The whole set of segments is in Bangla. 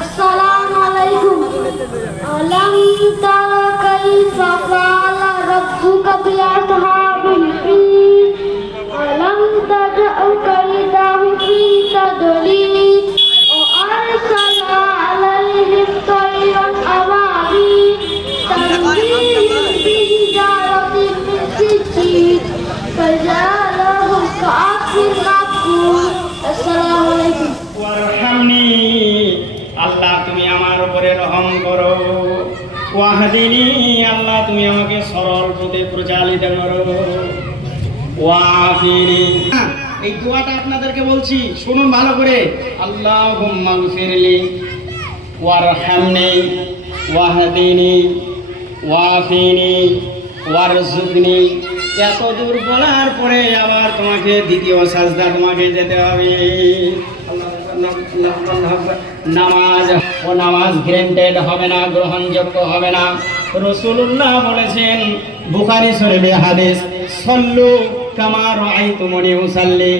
السلام عليكم ألم تر كيف فعل ربك بأصحاب الفيل ألم تجع كيدهم في تضليل আল্লাহ, তুমি আমাকে সরল পথে প্রচালিত করো। ওয়াফিনি এই দোয়াটা আপনাদেরকে বলছি, শুনুন ভালো করে। আল্লাহ মাগফিরলি ওয়ারহামনি, ওয়াহদিনী, ওয়াফিনি ওয়ারজুকনি এত দূর বলার পরে আবার তোমাকে দ্বিতীয় সাজদা তোমাকে যেতে হবে। নামাজ ও নামাজ গ্রেন্টেড হবে না, গ্রহণযোগ্য হবে না। রসুল্লাহ বলেছেন, বুখারি শরীফে হাদিস, সল্লু কামার আই তুমনি উসাল্লি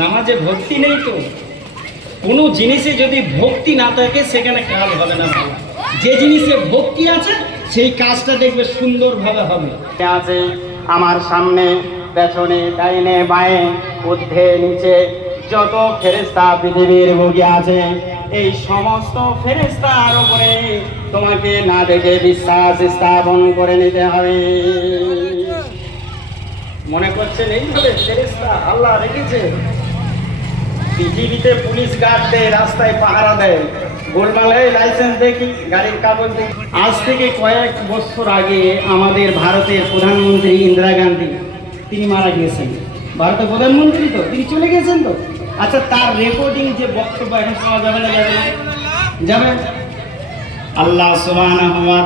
নামাজে ভক্তি নেই তো। কোনো জিনিসে যদি ভক্তি না থাকে, সেখানে কাজ হবে না যে জিনিসে ভক্তি আছে, সেই কাজটা দেখবে সুন্দরভাবে হবে। আছে আমার সামনে, পেছনে, ডাইনে, বাঁয়ে, ঊর্ধ্বে, নিচে, যত ফেরেস্তা পৃথিবীর বুকে আছে এই সমস্ত ফেরেস্তার উপরে তোমাকে না দেখে বিশ্বাস স্থাপন করে নিতে হবে। মনে করছেন এই এইভাবে ফেরেস্তা আল্লাহ রেখেছে? পৃথিবীতে পুলিশ গার্ড দেয়, রাস্তায় পাহারা দেয় গোলমালে লাইসেন্স দেখি, গাড়ির কাগজ দেখি। আজ থেকে কয়েক বছর আগে আমাদের ভারতের প্রধানমন্ত্রী ইন্দিরা গান্ধী, তিনি মারা গিয়েছেন। ভারতের প্রধানমন্ত্রী তো, তিনি চলে গেছেন তো? আচ্ছা তার রেকর্ডিং যে বক্তব্য এখন পাওয়া যাবে না যাবে যাবে? আল্লাহ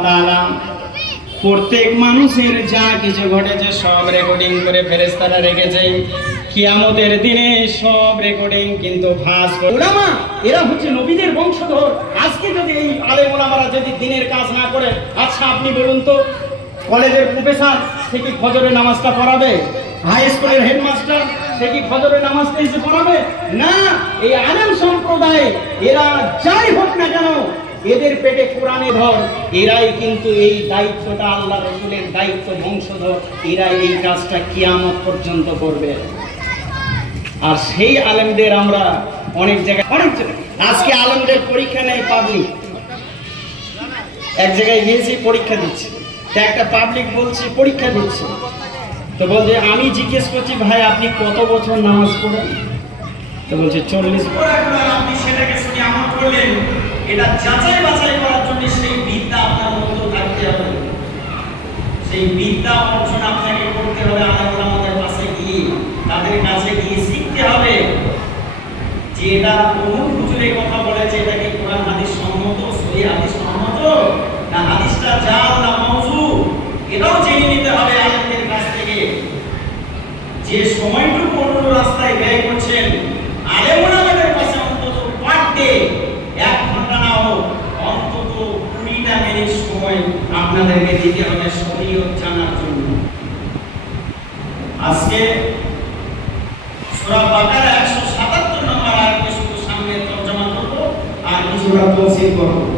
তাআলা প্রত্যেক মানুষের যা কিছু ঘটেছে সব রেকর্ডিং করে ফেরেস্তারা রেখেছে। কিয়ামতের দিনে সব রেকর্ডিং কিন্তু করে ওলামা এরা হচ্ছে নবীদের বংশধর। আজকে যদি এই আলে ওলামারা যদি দিনের কাজ না করে আচ্ছা আপনি বলুন তো, কলেজের প্রফেসর সে কি ফজরের নামাজটা পড়াবে? হেডমাস্টার, সে কি ফজরের নামাজটা এসে পড়াবে? না, এই সম্প্রদায় এরা যাই হোক না কেন, এদের পেটে কোরআনে ধর এরাই কিন্তু এই দায়িত্বটা আল্লাহ রসুলের দায়িত্ব বংশধর এই কাজটা কিয়ামত পর্যন্ত করবে। আর সেই আলেমদের আমরা অনেক জায়গায়, অনেক আজকে আলেমদের পরীক্ষা নেই পাবলিক এক জায়গায় গিয়েছি, পরীক্ষা দিচ্ছি। একটা পাবলিক বলছি, পরীক্ষা দিচ্ছি। তো বলছে, আমি জিজ্ঞেস করছি, ভাই, আপনি কত বছর নামাজ পড়েন? তো বলছে, চল্লিশ সেই আপনাকে করতে হবে আমাদের গিয়ে, তাদের গিয়ে শিখতে হবে যে এটা কথা বলেছে, এটা কি কোরআন হাদিস সম্মত, সহি হাদিস সম্মত? না, হাদিসটা জাল না মওজু এটাও জেনে নিতে হবে আলেমদের কাছ থেকে যে সময়টুকু অন্য রাস্তায় ব্যয় করছেন আলেমরা আমাদের কাছে অন্তত পার ডে এক ঘণ্টা না হোক অন্তত কুড়িটা মিনিট সময় আপনাদেরকে দিতে হবে শরীয়ত জানার জন্য। আজকে সূরা বাকারা 177 নম্বর আয়াতকে শুধু সামনে তর্জমা করব আর কিছুটা তফসিল করব।